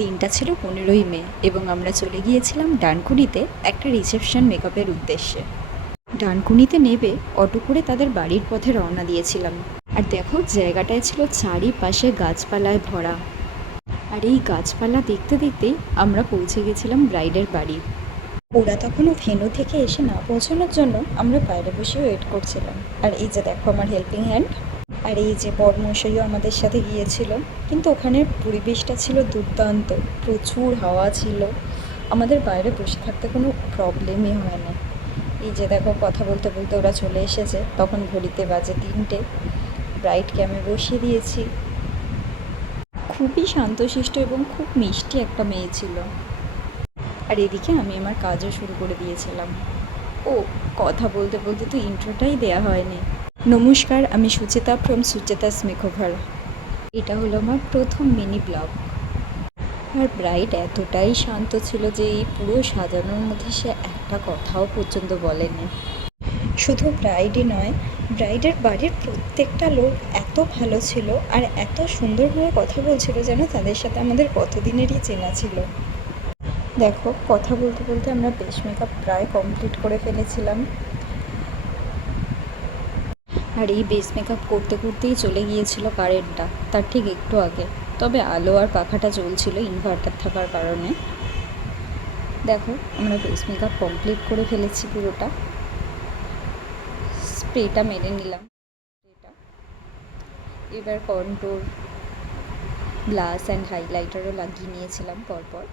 দিনটা ছিল 15ই মে এবং আমরা চলে গিয়েছিলাম ডানকুনিতে একটা রিসেপশন মেকআপের উদ্দেশ্যে। ডানকুনিতে নেবে অটো করে তাদের বাড়ির পথে রওনা দিয়েছিলাম। আর দেখো, জায়গাটায় ছিল চারিপাশে গাছপালায় ভরা। আর এই গাছপালা দেখতে দেখতেই আমরা পৌঁছে গেছিলাম ব্রাইডের বাড়ি। ওরা তখনও ভেন্যু থেকে এসে না পৌঁছানোর জন্য আমরা বাইরে বসে ওয়েট করছিলাম। আর এই যে দেখো আমার হেল্পিং হ্যান্ড, আর এই যে বরমশাইও আমাদের সাথে গিয়েছিল। কিন্তু ওখানের পরিবেশটা ছিল দুর্দান্ত, প্রচুর হাওয়া ছিল, আমাদের বাইরে বসে থাকতে কোনো প্রবলেমই হয় না। এই যে দেখো, কথা বলতে বলতে ওরা চলে এসেছে, তখন ঘড়িতে বাজে 3টে। ব্রাইডকে আমি বসিয়ে দিয়েছি। খুবই শান্তশিষ্ট এবং খুব মিষ্টি একটা মেয়ে ছিল। আর এদিকে আমি আমার কাজও শুরু করে দিয়েছিলাম। ও, কথা বলতে বলতে তো ইন্ট্রোটাই দেয়া হয়নি। নমস্কার, আমি সুচেতা ফ্রম সুচেতাস মেকওভার। এটা হলো আমার প্রথম মিনি ব্লগ। আর ব্রাইড এতটাই শান্ত ছিল যে এই পুরো সাজানোর মধ্যে সে একটা কথাও পর্যন্ত বলেনি। শুধু ব্রাইডই নয়, ব্রাইডের বাড়ির প্রত্যেকটা লোক এত ভালো ছিল আর এত সুন্দরভাবে কথা বলছিল যেন তাদের সাথে আমাদের কতদিনেরই চেনা ছিল। দেখো, কথা বলতে বলতে আমরা বেশ মেকআপ প্রায় কমপ্লিট করে ফেলেছিলাম। আর এই বেস মেকআপ করতে করতেই চলে গিয়েছিল কারেন্টটা, তার ঠিক একটু আগে। তবে আলো আর পাখাটা চলছিল ইনভার্টার থাকার কারণে। দেখো, আমরা বেস মেকআপ কমপ্লিট করে ফেলেছি পুরোটা। স্প্রেটা মেরে নিলাম। এবার কন্ট্রোল, ব্লাশ অ্যান্ড হাইলাইটারও লাগিয়ে নিয়েছিলাম পরপর।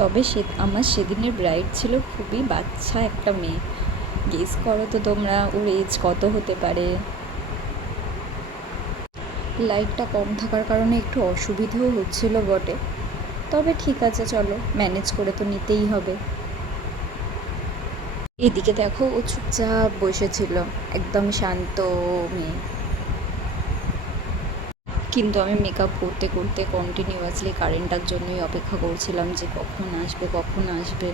তবে আমার সেদিনের ব্রাইড ছিল খুবই বাচ্চা একটা মেয়ে। গেস করো তো তোমরা ওর এজ কত হতে পারে। লাইটটা কম থাকার কারণে একটু অসুবিধেও হচ্ছিল বটে, তবে ঠিক আছে, চলো ম্যানেজ করে তো নিতেই হবে। এদিকে দেখো, ও চুপচাপ বসেছিল, একদম শান্ত মেয়ে। কিন্তু আমি মেকআপ করতে করতে কন্টিনিউয়াসলি কারেন্টটার জন্যই অপেক্ষা করছিলাম যে কখন আসবে কখন আসবে।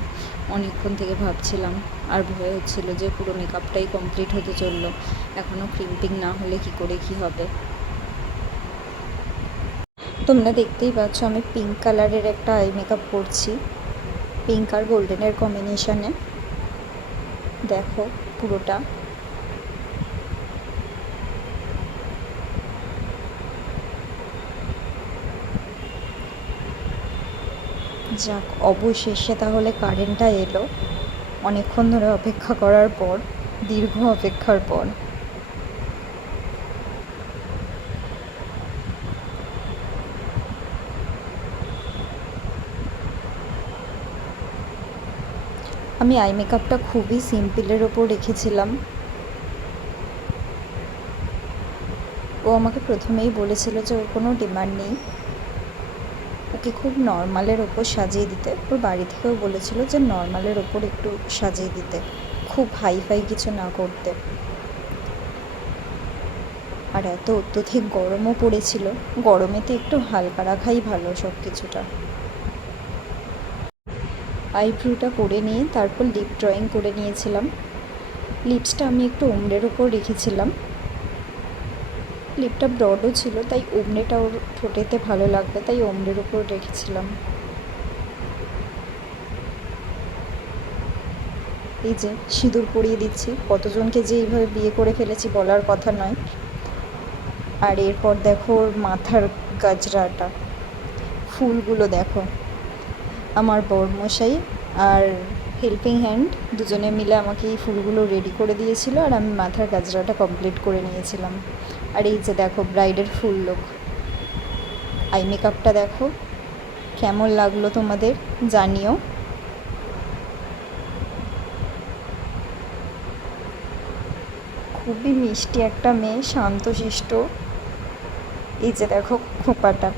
অনেকক্ষণ থেকে ভাবছিলাম, আর ভয় হচ্ছিল যে পুরো মেকআপটাই কমপ্লিট হতে চললো, এখনও ক্রিম্পিং না হলে কি করে কি হবে। তোমরা দেখতেই পাচ্ছ আমি পিঙ্ক কালারের একটা আই মেকআপ করছি, পিঙ্ক আর গোল্ডেনের কম্বিনেশানে। দেখো পুরোটা। যাক, অবশেষে তাহলে কারেন্টটা এলো, অনেকক্ষণ ধরে অপেক্ষা করার পর, দীর্ঘ অপেক্ষার পর। আমি আই মেকআপটা খুবই সিম্পলের ওপর রেখেছিলাম। ও আমাকে প্রথমেই বলেছিল যে ওর কোনো ডিমান্ড নেই, ওকে খুব নর্মালের ওপর সাজিয়ে দিতে। ওর বাড়ি থেকেও বলেছিল যে নর্মালের ওপর একটু সাজিয়ে দিতে, খুব হাইফাই কিছু না করতে। আর এত অত্যধিক গরমও পড়েছিল, গরমেতে একটু হালকা রাখাই ভালো সব কিছুটা। আইব্রুটা করে নিয়ে তারপর লিপ ড্রয়িং করে নিয়েছিলাম। লিপসটা আমি একটু উমরের ওপর রেখেছিলাম। লিপটা ব্রডও ছিল, তাই উমরেটা ওর ঠোঁটেতে ভালো লাগবে, তাই উমরের ওপর রেখেছিলাম। এই যে সিঁদুর পরিয়ে দিচ্ছি, কতজনকে যে এইভাবে বিয়ে করে ফেলেছি বলার কথা নয়। আর এরপর দেখো ওর মাথার গাজরাটা, ফুলগুলো দেখো। আমার বরমশাই আর হেল্পিং হ্যান্ড দুজনে মিলে আমাকে এই ফুলগুলো রেডি করে দিয়েছিল, আর আমি মাথার গাজরাটা কমপ্লিট করে নিয়েছিলাম। আর এই যে দেখো ব্রাইডের ফুল লুক। আই মেকআপটা দেখো কেমন লাগলো তোমাদের জানিও। খুবই মিষ্টি একটা মেয়ে, শান্তশিষ্ট। এই যে দেখো খোঁপাটা।